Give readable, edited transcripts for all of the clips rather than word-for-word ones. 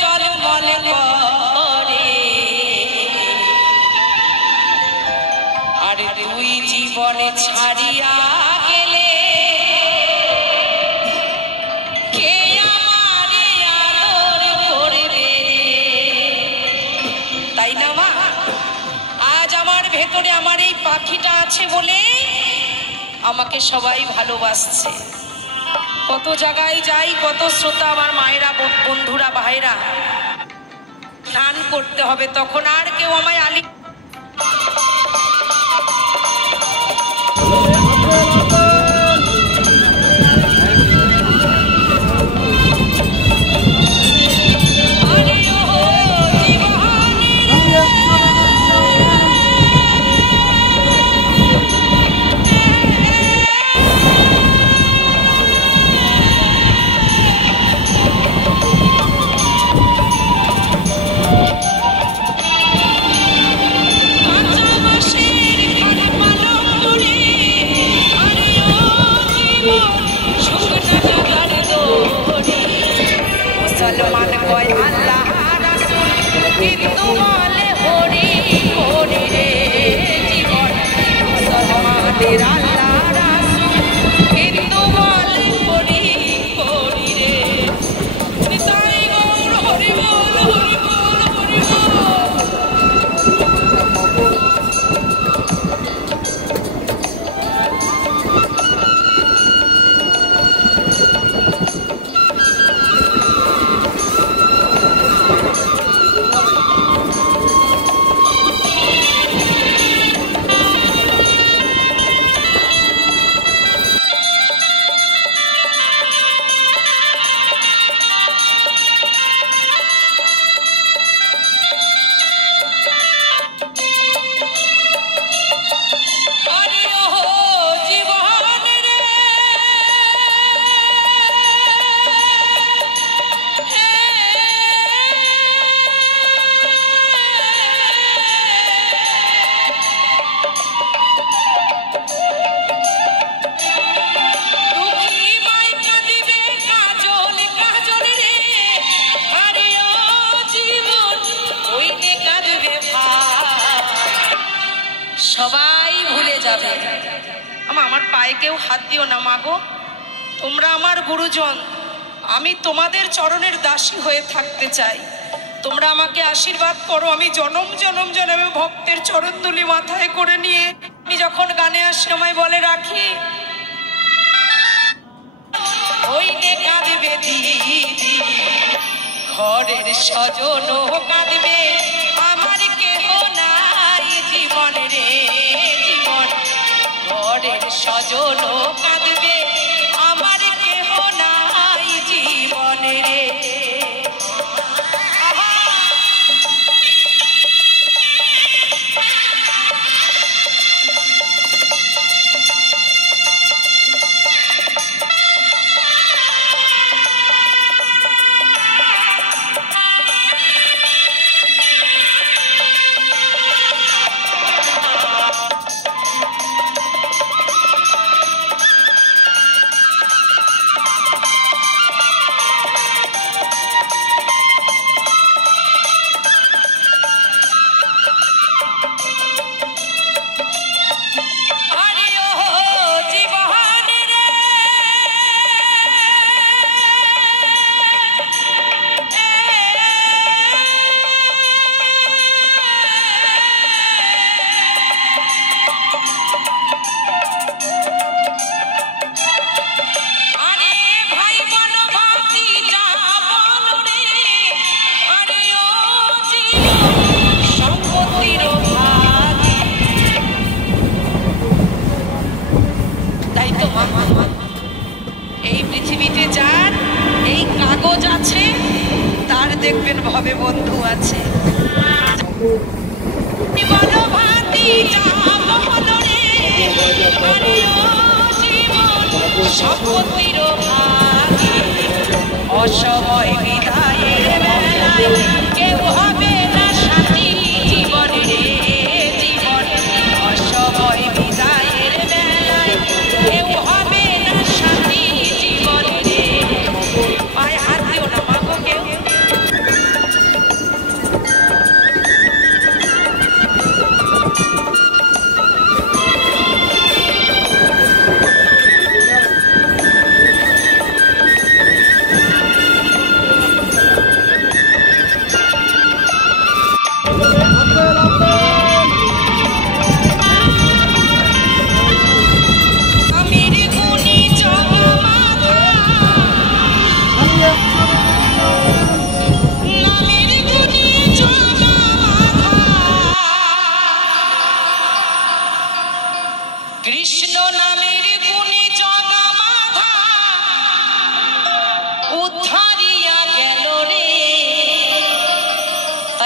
টলমল করে আর তুই জীবনে ছাড়িয়া গেলে কে আমারে আদর করবে? তাই না মা? আজ আমার ভেতরে আমার এই পাখিটা আছে বলে আমাকে সবাই ভালোবাসছে। কত জায়গায় যাই, কত শ্রোতা আমার মায়েরা, বন্ধুরা, ভাইরা গান করতে হবে, তখন আর কেউ আমায় আলি মুসলমান কয় আল্লাহ রাসূল কিন্তু বলে হরি হরি রে জীবন। মুসলমানের আল্লাহ রাসূল কিন্তু বলে হরি হরি রে। নিতাই গৌর হরি বল হরি বল হরি বল। সবাই ভুলে যাবে। আমার পায়ে কেউ হাত দিও না মাগো, তোমরা আমার গুরুজন, আমি তোমাদের চরণের দাসী হয়ে থাকতে চাই। তোমরা আমাকে আশীর্বাদ করো, আমি জনম জনম জনমে ভক্তের চরণধুলি মাথায় করে নিয়ে আমি যখন গানে আসি আমায় বলে রাখি ওই নে কাঁদবে দিদি, ঘরের স্বজন কাঁদবে, আমার কেহ নাই জীবন রে জীবন। ঘরের স্বজন কাঁদবে, আমার কেহ নাই জীবন রে। এই পৃথিবীতে যার এই কাগজ আছে তার দেখবেন ভবে বন্ধু আছে। অসময় বিদায়ের বেলায় কেউ হবে না সাথী জীবন রে জীবন। অসময় বিদায়ের বেলায় কেউ হবে না সাথী জীবন রে। পায়ে হাত দিও না মাগো কেউ।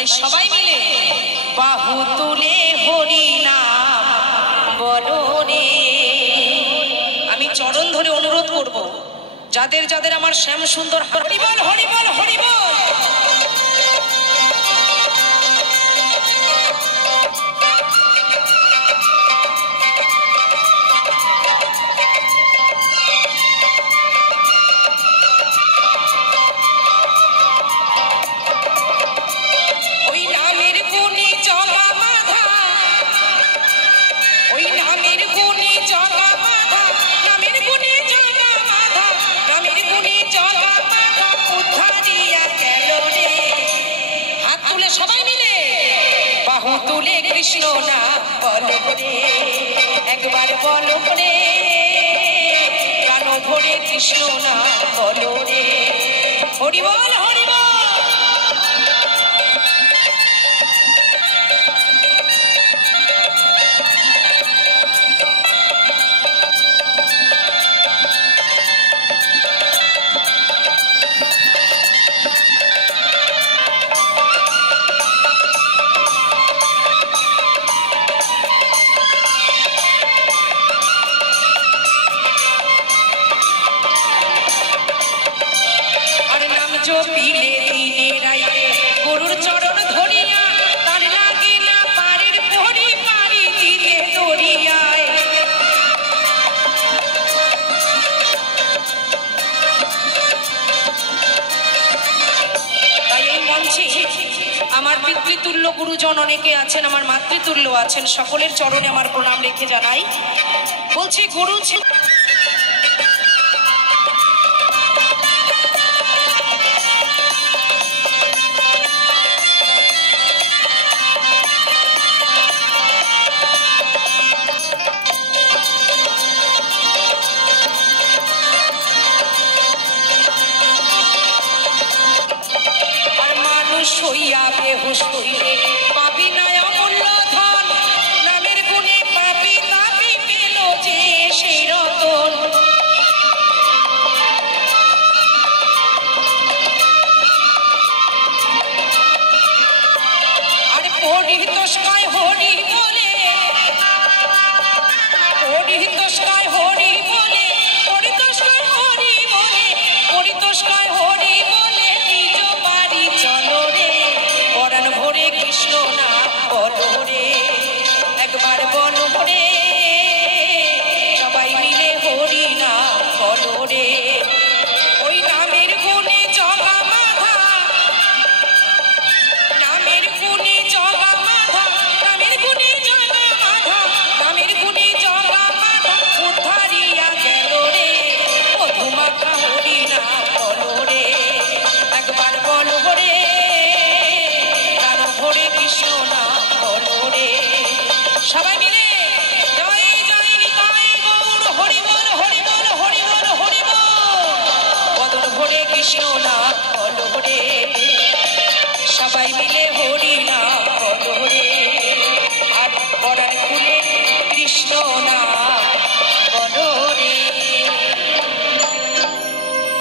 তাই সবাই মিলে বাহু তুলে হরি নাম বলো রে। আমি চরণ ধরে অনুরোধ করব, যাদের যাদের আমার শ্যাম সুন্দর হরি বল হরি বল হরি বল। তুলে কৃষ্ণ নাম বলো রে, একবার বলো রে, প্রাণ ভরে কৃষ্ণ নাম বলো রে, হরি বল হরি বল। পিলে দিনে রাইতে গুরুর চরণ ধরিয়া, তার লাগে না পারের পরি পারি দিতে দরিয়ায়। তাই এই মঞ্চে আমার পিতৃতুল্য গুরুজন অনেকে আছেন, আমার মাতৃতুল্য আছেন, সকলের চরণে আমার প্রণাম রেখে জানাই। বলছি গুরু হইয়া বেহুশ হইলে পাবি না অমূল্য ধন, নামের গুণে পাপি তাপি পেল যে সেই রতন। আর পরিতোষকায় হরি বলে, পরিতোষকায় হরি বলে, পরিতোষকায় হরি বলে, পরিতোষকায় হরি বলে নিজ বাড়ি চলো রে, পরাণ ভরে কৃষ্ণ নাম বলো রে, একবার বলো রে, সবাই মিলে হরি নাম বলো রে। ওই নামের গুণে জগা মাধা, নামের গুণে জগা মাধা, নামের গুণে জগা মাধা, নামের গুণে জগা মাধা উদ্ধারিয়া গেল রে, মধুমাখা হরি নাম বলো রে, একবার বলো রে, প্রাণ ভরে কৃষ্ণ নাম বলো রে। সবাই মিলে জয় জয় নিতাই গৌর হরি বল হরি বল হরি বল হরি বল, বদন ভরে কৃষ্ণ নাম বলো রে, সবাই মিলে হরি নাম বলো রে, আর পরাণ খুলে কৃষ্ণ নাম বলো রে।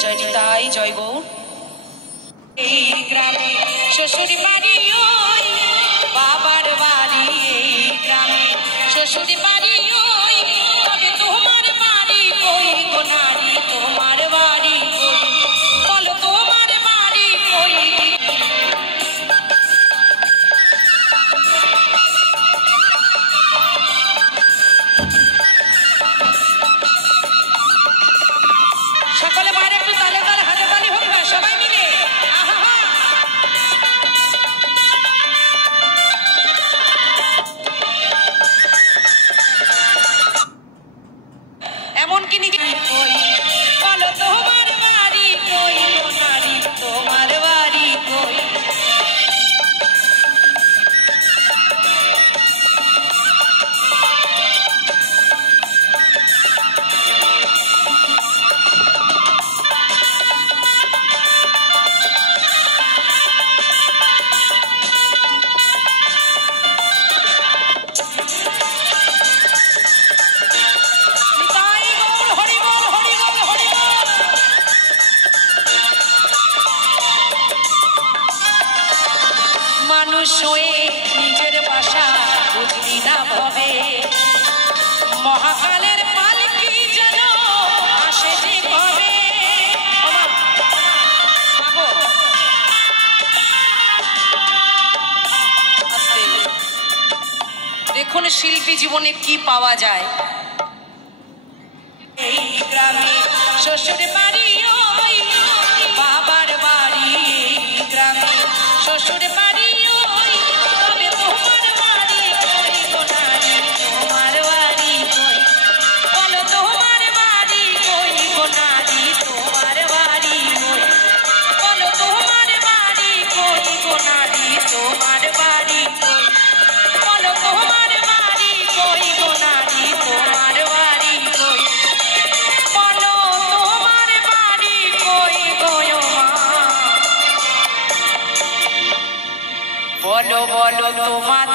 জয় নিতাই জয় গৌর। এই গ্রামে শ্বশুর বাড়ি ওই, বাবার বাড়ি এই গ্রামে শ্বশুর বাড়ি ওই, তবে তোমার বাড়ি কই গো নারী, তোমার বাড়ি কই, বলো তোমার বাড়ি কই। সকলে বাইরে একটু তালে তালে হাতে তালি হোক না, সবাই মিলে আহা হা। মানুষ হয়ে নিজের বাসা বুঝলি না ভবে মহাকালের পালকি যেন আসে যে কবে দেখুন শিল্পী জীবনে কি পাওয়া যায় এই গ্রামে শ্বশুর বাড়ি ওই বাবার বাড়ি এই গ্রামে শ্বশুর বাড়ি ওই তবে তোমার বাড়ি কই গো নারী তোমার বাড়ি কই বলো তোমার বাড়ি কই গো নারী তোমার বাড়ি কই বলো তোমার বাড়ি কই গো নারী তোমার বাড়ি কই বলো তোমার বাড়ি কই গো নারী তোমার বাড়ি কই বলো তোমার বাড়ি কই গো মা বলো বলো তোমার